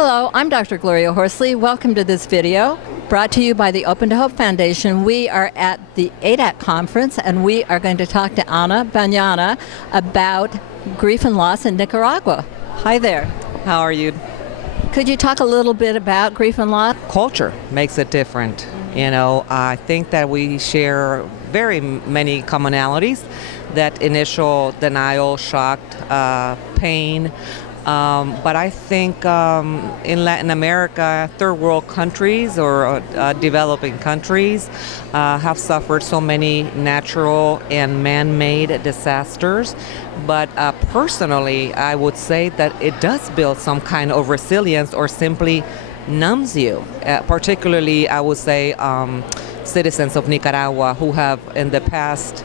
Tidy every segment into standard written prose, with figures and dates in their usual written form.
Hello, I'm Dr. Gloria Horsley. Welcome to this video brought to you by the Open to Hope Foundation. We are at the ADAC conference and we are going to talk to Ana Bendana about grief and loss in Nicaragua. Hi there. How are you? Could you talk a little bit about grief and loss? Culture makes it different. You know, I think that we share very many commonalities. That initial denial, shock, pain. But I think in Latin America, third world countries or developing countries have suffered so many natural and man-made disasters. But personally, I would say that it does build some kind of resilience or simply numbs you. Particularly, I would say citizens of Nicaragua who have in the past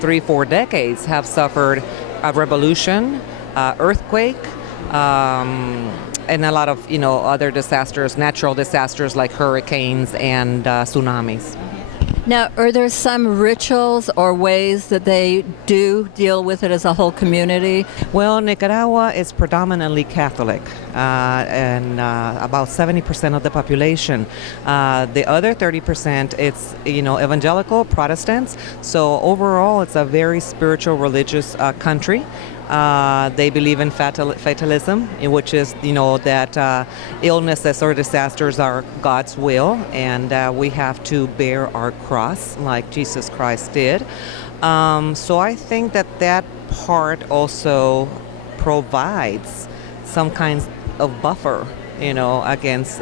3-4 decades have suffered a revolution, earthquake, and a lot of other disasters, natural disasters like hurricanes and tsunamis. Now, are there some rituals or ways that they do deal with it as a whole community? Well, Nicaragua is predominantly Catholic, and about 70% of the population. The other 30%, it's evangelical Protestants. So overall, it's a very spiritual, religious country. They believe in fatalism, which is, that illnesses or disasters are God's will, and we have to bear our cross like Jesus Christ did. So I think that part also provides some kind of buffer, against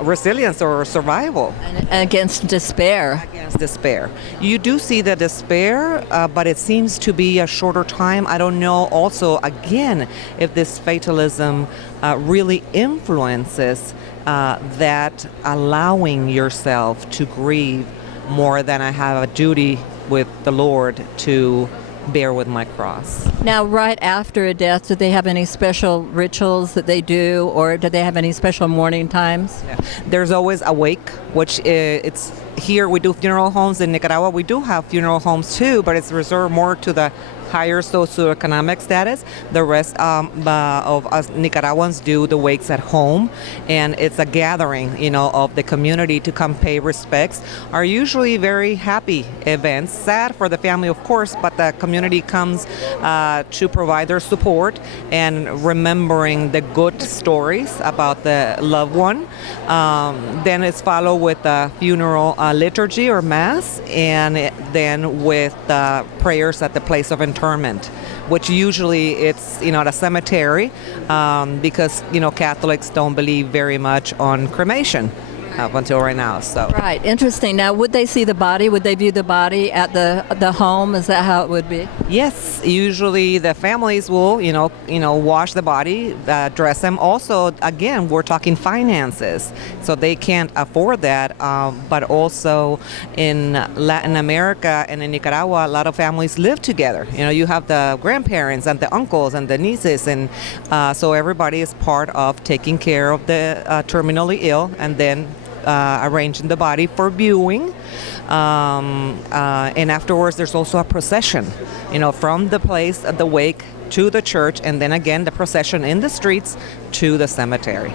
resilience or survival. And against despair. Against despair. You do see the despair, but it seems to be a shorter time. I don't know also, again, if this fatalism really influences that allowing yourself to grieve more than I have a duty with the Lord to bear with my cross. Now, right after a death, do they have any special rituals that they do, or do they have any special mourning times? Yeah. There's always a wake, which it's here we do funeral homes in Nicaragua. We do have funeral homes too, but it's reserved more to the higher socioeconomic status. The rest of us Nicaraguans do the wakes at home, and it's a gathering, of the community to come pay respects. Are usually very happy events, sad for the family, of course, but the community comes to provide their support and remembering the good stories about the loved one. Then it's followed with a funeral liturgy or mass, and then with prayers at the place of interment, which usually it's at a cemetery, because Catholics don't believe very much on cremation up until right now. So right, interesting. Now, would they see the body? Would they view the body at the home? Is that how it would be? Yes, usually the families will wash the body, dress them. Also, again, we're talking finances, so they can't afford that. But also in Latin America and in Nicaragua, a lot of families live together. You have the grandparents and the uncles and the nieces, and so everybody is part of taking care of the terminally ill, and then arranging the body for viewing. And afterwards, there's also a procession, from the place of the wake to the church, and then again the procession in the streets to the cemetery.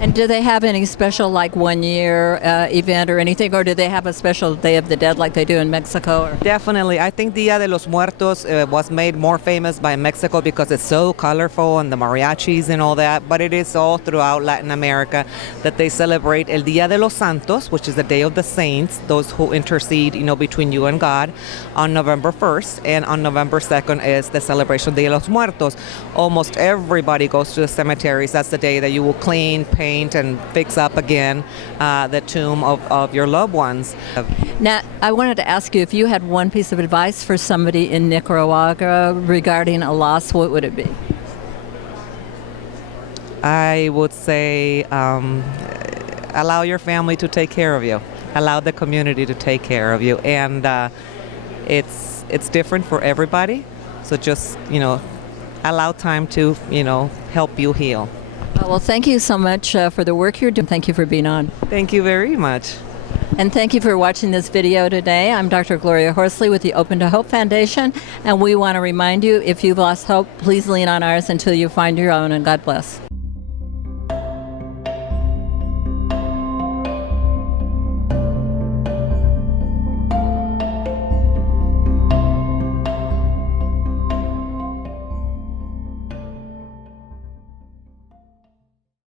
And do they have any special, like 1-year event or anything, or do they have a special Day of the Dead like they do in Mexico? Or? Definitely. I think Dia de los Muertos was made more famous by Mexico because it's so colorful and the mariachis and all that, but it is all throughout Latin America that they celebrate El Dia de los Santos, which is the Day of the Saints, those who intercede, between you and God, on November 1st, and on November 2nd is the celebration of Dia de los Muertos. Almost everybody goes to the cemeteries. That's the day that you will clean, paint, and fix up again the tomb of your loved ones. Now, I wanted to ask you, if you had one piece of advice for somebody in Nicaragua regarding a loss, what would it be? I would say allow your family to take care of you. Allow the community to take care of you. And it's different for everybody. So just, allow time to, help you heal. Well, thank you so much for the work you're doing. Thank you for being on. Thank you very much. And thank you for watching this video today. I'm Dr. Gloria Horsley with the Open to Hope Foundation, and we want to remind you, if you've lost hope, please lean on ours until you find your own, and God bless.